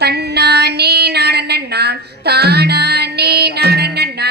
தன்னானே நாடனண்ணா தானானே நாடனண்ணா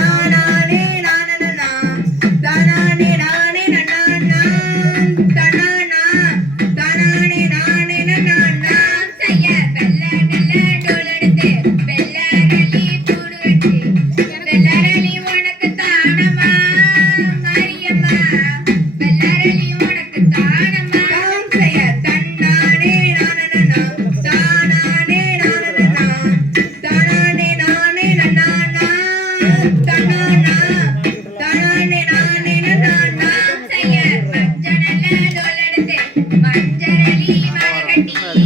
ఒకటి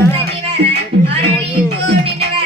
நினைவர அரணி கோடி நினைவர